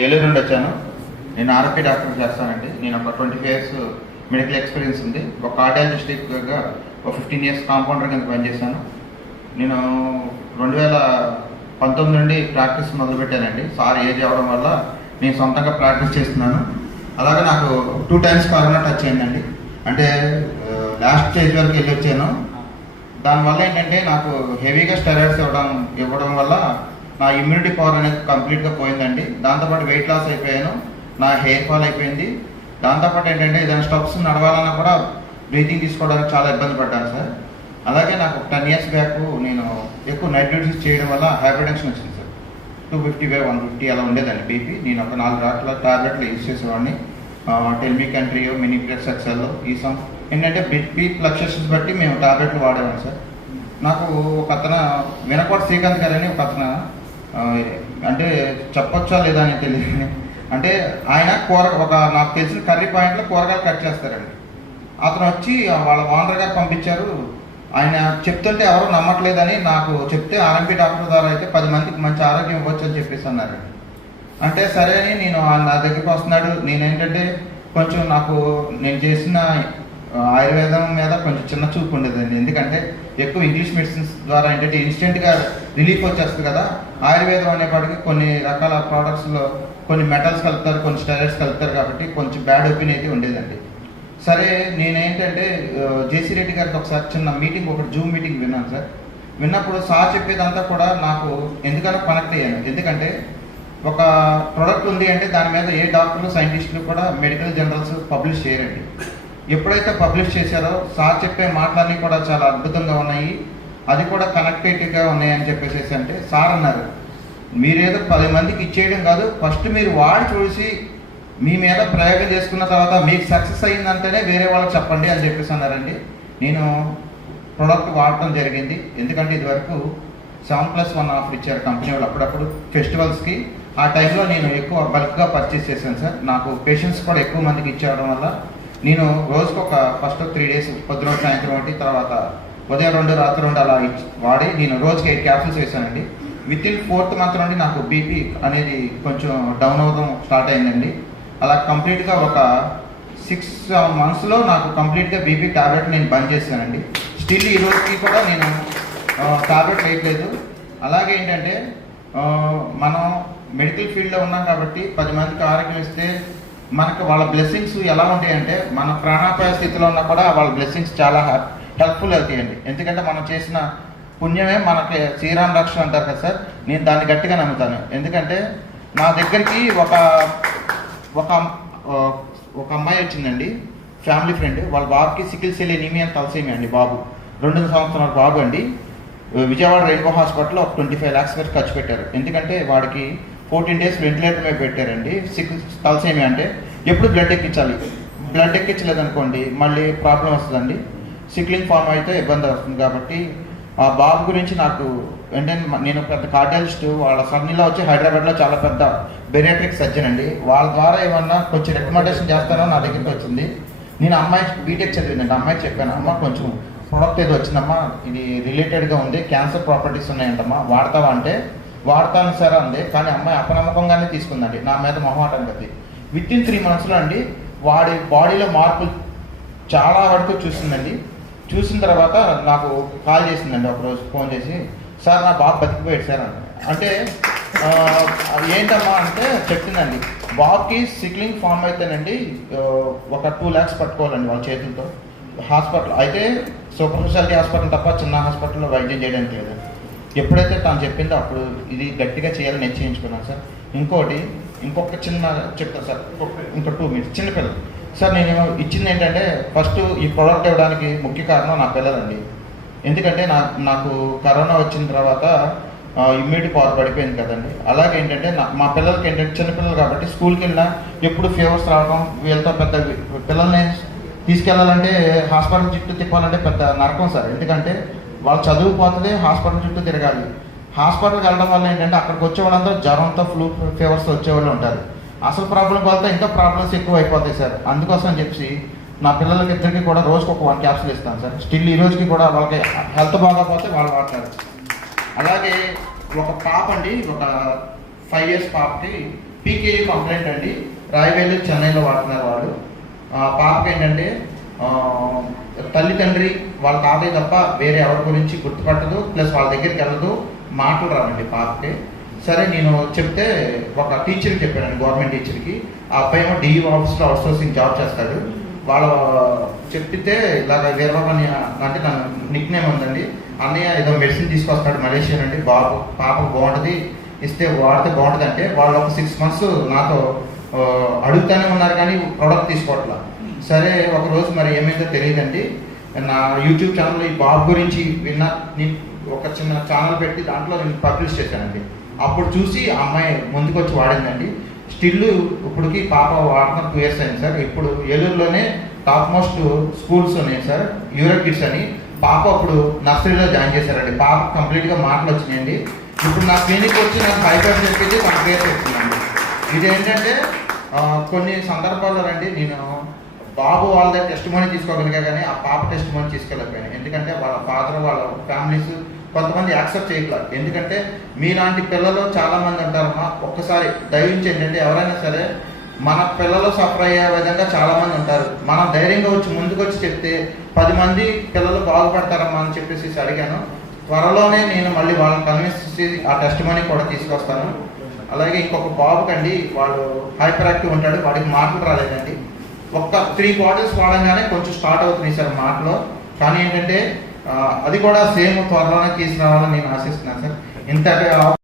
ఏలూరు నుండి వచ్చాను. నేను ఆర్ఎంపీ డాక్టర్ చేస్తానండి. నేను ఒక 25 ఇయర్స్ మెడికల్ ఎక్స్పీరియన్స్ ఉంది. ఒక కార్డియాలజిస్ట్గా ఒక 15 ఇయర్స్ కాంపౌండర్ కింద పనిచేశాను. నేను 2019 నుండి ప్రాక్టీస్ మొదలుపెట్టానండి. సార్ ఏజ్ అవ్వడం వల్ల నేను సొంతంగా ప్రాక్టీస్ చేస్తున్నాను. అలాగే నాకు 2 times కరోనా టచ్ అయిందండి. అంటే లాస్ట్ స్టేజ్ వరకు వెళ్ళి వచ్చాను. దానివల్ల ఏంటంటే నాకు హెవీగా స్టెరాయిడ్స్ ఇవ్వడం వల్ల నా ఇమ్యూనిటీ పవర్ అనేది కంప్లీట్గా పోయిందండి. దాంతోపాటు వెయిట్ లాస్ అయిపోయాను, నా హెయిర్ ఫాల్ అయిపోయింది. దాంతోపాటు ఏంటంటే ఏదైనా స్టెప్స్ నడవాలన్నా కూడా బ్రీతింగ్ తీసుకోవడానికి చాలా ఇబ్బంది పడ్డాను సార్. అలాగే నాకు 10 years బ్యాక్ నేను ఎక్కువ నైట్ డ్యూటీస్ చేయడం వల్ల హైపర్ టెన్షన్ వచ్చింది సార్. 250/150 అలా ఉండేదండి బీపీ. నేను ఒక 4 రకాల టాబ్లెట్లు యూజ్ చేసేవాడిని. టెల్మికంట్రియో, మినిప్లెక్స్ ఎక్సెల్, ఈసం ఏంటంటే బీపీ ఫ్లక్చుయేషన్స్ బట్టి మేము టాబ్లెట్లు వాడేవాళ్ళం సార్. నాకు ఒక అతను వినకోట శ్రీకాంత్ గారని ఒక అతను అంటే చెప్పొచ్చా లేదా అని తెలియదు. అంటే ఆయన నాకు తెలిసిన కర్రీ పాయింట్లో కూరగాయలు కట్ చేస్తారండి. అతను వచ్చి వాళ్ళ ఓనర్ గారు పంపించారు. ఆయన చెప్తుంటే ఎవరు నమ్మట్లేదని నాకు చెప్తే ఆర్ఎంపీ డాక్టర్ ద్వారా అయితే 10 మందికి మంచి ఆరోగ్యం ఇవ్వచ్చు అని చెప్పేసి అన్నారండి. అంటే సరే అని నేను నా దగ్గరికి వస్తున్నాడు. నేనేంటంటే కొంచెం నేను చేసిన ఆయుర్వేదం మీద కొంచెం చిన్న చూపు ఉండేదండి. ఎందుకంటే ఎక్కువ ఇంగ్లీష్ మెడిసిన్స్ ద్వారా ఏంటంటే ఇన్స్టెంట్గా రిలీఫ్ వచ్చేస్తుంది కదా. ఆయుర్వేదం అనేప్పటికీ కొన్ని రకాల ప్రోడక్ట్స్లో కొన్ని మెటల్స్ కలుపుతారు, కొన్ని స్టెరాయిడ్స్ కలుపుతారు కాబట్టి కొంచెం బ్యాడ్ ఒపీనియన్ అయితే ఉండేదండి. సరే నేనేంటంటే జేసీ రెడ్డి గారికి ఒకసారి చిన్న మీటింగ్, ఒకటి జూమ్ మీటింగ్ విన్నాను సార్. విన్నప్పుడు సార్ చెప్పేదంతా కూడా నాకు ఎందుకనో కనెక్ట్ అయ్యాను. ఎందుకంటే ఒక ప్రోడక్ట్ ఉంది అంటే దాని మీద ఏ డాక్టర్లు, సైంటిస్టులు కూడా మెడికల్ జర్నల్స్ పబ్లిష్ చేయరండి. ఎప్పుడైతే పబ్లిష్ చేశారో సార్ చెప్పే మాటలన్నీ కూడా చాలా అద్భుతంగా ఉన్నాయి, అది కూడా కనెక్టెడ్గా ఉన్నాయని చెప్పేసి అంటే సార్ అన్నారు, మీరేదో 10 మందికి ఇచ్చేయడం కాదు, ఫస్ట్ మీరు వాడి చూసి మీ మీద ప్రయోగం చేసుకున్న తర్వాత మీకు సక్సెస్ అయ్యిందంటేనే వేరే వాళ్ళకి చెప్పండి అని చెప్పేసి అన్నారండి. నేను ప్రోడక్ట్ వాడటం జరిగింది. ఎందుకంటే ఇదివరకు 7+1 ఆఫర్ ఇచ్చారు కంపెనీ వాళ్ళు అప్పుడప్పుడు ఫెస్టివల్స్కి. ఆ టైంలో నేను ఎక్కువ బల్క్గా పర్చేస్ చేశాను సార్. నాకు పేషెంట్స్ కూడా ఎక్కువ మందికి ఇచ్చేయడం వల్ల నేను రోజుకు ఒక ఫస్ట్ 3 days పొద్దున సాయంత్రం ఒకటి, తర్వాత ఉదయం 2, రాత్రి 2 అలా వాడి నేను రోజుకి 8 capsules వేసానండి. విత్ ఇన్ 4th month నుండి నాకు బీపీ అనేది కొంచెం డౌన్ అవ్వడం స్టార్ట్ అయిందండి. అలా కంప్లీట్గా ఒక 6-7 monthsలో నాకు కంప్లీట్గా బీపీ టాబ్లెట్ నేను బంద్ చేశానండి. స్టిల్ ఈ రోజుకి కూడా నేను టాబ్లెట్ వేయట్లేదు. అలాగే ఏంటంటే మనం మెడికల్ ఫీల్డ్లో ఉన్నాం కాబట్టి 10 మందికి ఆరోగ్యం ఇస్తే మనకు వాళ్ళ బ్లెస్సింగ్స్ ఎలా ఉంటాయంటే మన ప్రాణాపాయ స్థితిలో ఉన్నా కూడా వాళ్ళ బ్లెస్సింగ్స్ చాలా హెల్ప్ఫుల్ అవుతాయండి. ఎందుకంటే మనం చేసిన పుణ్యమే మనకి శ్రీరామ రక్ష అంటారు కదా సార్. నేను దాన్ని గట్టిగా నమ్ముతాను. ఎందుకంటే నా దగ్గరికి ఒక అమ్మాయి వచ్చిందండి, ఫ్యామిలీ ఫ్రెండ్. వాళ్ళ బాబుకి సికిల్ సెల్ ఎనీమియా తలసేమియా అండి. బాబు 2 సంవత్సరాల బాబు అండి. విజయవాడ రెయిన్బో హాస్పిటల్లో ఒక 25 lakhs వరకు ఖర్చు పెట్టారు. ఎందుకంటే వాడికి 14 days వెంటిలేటర్ మీద పెట్టారండి. తలసేమియా అంటే ఎప్పుడు బ్లడ్ ఎక్కించాలి, బ్లడ్ ఎక్కించలేదనుకోండి మళ్ళీ ప్రాబ్లం వస్తుందండి. సిక్లింగ్ ఫామ్ అయితే ఇబ్బంది వస్తుంది. కాబట్టి ఆ బాబు గురించి నాకు ఏంటంటే నేను పెద్ద కార్డియాలజిస్ట్, వాళ్ళ సన్నిలో వచ్చి హైదరాబాద్లో చాలా పెద్ద బెరియాట్రిక్ సర్జన్ అండి. వాళ్ళ ద్వారా ఏమన్నా కొంచెం రికమెండేషన్ చేస్తానో నా దగ్గరికి వచ్చింది. నేను అమ్మాయి బీటెక్ చదివిందండి. అమ్మాయికి చెప్పాను, అమ్మ కొంచెం ప్రోడక్ట్ ఏదో వచ్చిందమ్మా, ఇది రిలేటెడ్గా ఉంది, క్యాన్సర్ ప్రాపర్టీస్ ఉన్నాయంటమ్మా, వాడతావా అంటే వాడతాను సార్ అంది. కానీ అమ్మాయి అపనమ్మకంగానే తీసుకుందండి, నా మీద మొహమాటం కది. విత్ ఇన్ 3 monthsలో అండి వాడి బాడీలో మార్పులు చాలా వరకు చూసిందండి. చూసిన తర్వాత నాకు కాల్ చేసిందండి ఒకరోజు ఫోన్ చేసి, సార్ నా బాబు బతికిపోయాడు సార్ అంటే ఏంటమ్మా అంటే చెప్తుందండి, బాబుకి సిక్లింగ్ ఫామ్ అయితేనండి ఒక 2 lakhs పట్టుకోవాలండి వాళ్ళ చేతులతో. హాస్పిటల్ అయితే సూపర్ స్పెషాలిటీ హాస్పిటల్ తప్ప చిన్న హాస్పిటల్లో వైద్యం చేయడానికి లేదు. ఎప్పుడైతే తను చెప్పిందో అప్పుడు ఇది గట్టిగా చేయాలని నిశ్చయించుకున్నాను సార్. ఇంకొక చిన్న చెప్తాను సార్, ఇంకా 2 minutes. చిన్నపిల్లలు సార్, నేను ఇచ్చింది ఏంటంటే ఫస్ట్ ఈ ప్రోడక్ట్ ఇవ్వడానికి ముఖ్య కారణం నా పిల్లలండి. ఎందుకంటే నాకు కరోనా వచ్చిన తర్వాత ఇమ్యూనిటీ పవర్ పడిపోయింది కదండి. అలాగే ఏంటంటే మా పిల్లలకి ఏంటంటే చిన్నపిల్లలు కాబట్టి స్కూల్కి వెళ్ళినా ఎప్పుడు ఫీవర్స్ రావడం, వీళ్ళతో పెద్ద పిల్లల్ని తీసుకెళ్ళాలంటే హాస్పిటల్ చుట్టూ తిప్పాలంటే పెద్ద నరకం సార్. ఎందుకంటే వాళ్ళు చదువుపోతుంది, హాస్పిటల్ చుట్టూ తిరగాలి. హాస్పిటల్కి వెళ్ళడం వల్ల ఏంటంటే అక్కడికి వచ్చే వాళ్ళంతా జ్వరంతో, ఫ్లూ ఫీవర్స్ వచ్చేవాళ్ళు ఉంటారు. అసలు ప్రాబ్లం వల్ల ఇంకా ప్రాబ్లమ్స్ ఎక్కువ అయిపోతాయి సార్. అందుకోసం అని చెప్పి నా పిల్లలకి ఇద్దరికి కూడా రోజుకు ఒక 1 capsule ఇస్తాను సార్. స్టిల్ ఈ రోజుకి కూడా వాళ్ళకి హెల్త్ బాగోకపోతే వాళ్ళు వాడతారు. అలాగే ఒక పాప అండి, ఒక 5 years పాపకి పీకేజీ కంప్లైంట్ అండి. రాయవేలు చెన్నైలో వాడుతున్నారు వాళ్ళు. పాపకి ఏంటంటే తల్లిదండ్రి వాళ్ళ తాతయ్య తప్ప వేరే ఎవరి గురించి గుర్తుపట్టదు, ప్లస్ వాళ్ళ దగ్గరికి వెళ్ళదు, మాటలు రావండి పాపకి. సరే నేను చెప్తే ఒక టీచర్కి చెప్పానండి, గవర్నమెంట్ టీచర్కి. ఆ అబ్బాయి ఏమో డిఈ ఆఫీస్లో అవుట్సోర్సింగ్ జాబ్ చేస్తాడు. వాళ్ళ చెప్పితే ఇలాగ వీరబాబు అని అంటే నా నిక్ నేమ్ ఉందండి, అన్నయ్య ఏదో మెడిసిన్ తీసుకొస్తాడు మలేషియా నుండి, పాపకు బాగుంటుంది, ఇస్తే వాడితే బాగుంటుంది అంటే వాళ్ళు ఒక 6 months నాతో అడుగుతానే ఉన్నారు కానీ ప్రోడక్ట్ తీసుకోవట్లా. సరే ఒకరోజు మరి ఏమైందో తెలియదండి, నా యూట్యూబ్ ఛానల్లో ఈ బాబు గురించి విన్నా, నేను ఒక చిన్న ఛానల్ పెట్టి దాంట్లో నేను పబ్లిష్ చేశానండి. అప్పుడు చూసి ఆ అమ్మాయి ముందుకు వచ్చి వాడిందండి. స్టిల్ ఇప్పటికి పాప వాడటం 2 years అయింది సార్. ఇప్పుడు ఏలూరులోనే టాప్ మోస్ట్ స్కూల్స్ ఉన్నాయి సార్, యూరో కిడ్స్ అని. పాప అప్పుడు నర్సరీలో జాయిన్ చేశారండి. పాప కంప్లీట్గా మాటలు వచ్చినాయండి. ఇప్పుడు నా క్లినిక్ వచ్చి నాకు హైపర్ చెప్పేది మన పేరు చెప్తున్నాను. ఇదేంటంటే కొన్ని సందర్భాల్లో అండి నేను బాబు వాళ్ళ టెస్ట్ మనీ తీసుకోగలిగా కానీ ఆ పాప టెస్ట్ మనీ తీసుకెళ్ళకపోయాను. ఎందుకంటే వాళ్ళ ఫాదర్ వాళ్ళ ఫ్యామిలీస్ కొంతమంది యాక్సెప్ట్ చేయట్లేదు. ఎందుకంటే మీలాంటి పిల్లలు చాలామంది ఉంటారమ్మా. ఒక్కసారి దయవించి ఏంటంటే ఎవరైనా సరే మన పిల్లలు సఫర్ అయ్యే విధంగా చాలామంది ఉంటారు. మనం ధైర్యంగా వచ్చి ముందుకు వచ్చి చెప్తే 10 మంది పిల్లలు బాగుపడతారమ్మా అని చెప్పేసి అడిగాను. త్వరలోనే నేను మళ్ళీ వాళ్ళని కన్విన్స్ చేసి ఆ టెస్ట్ మనీ కూడా తీసుకొస్తాను. అలాగే ఇంకొక బాబుకండి, వాడు హైపర్ యాక్టివ్ ఉంటాడు, వాడికి మాటలు రాలేదండి. ఒక్క 3 quarters వాడంగానే కొంచెం స్టార్ట్ అవుతున్నాయి సార్ మాటలు. కానీ ఏంటంటే అది కూడా సేమ్ త్వరలోనే తీసుకురావాలని నేను ఆశిస్తున్నాను సార్. ఇంత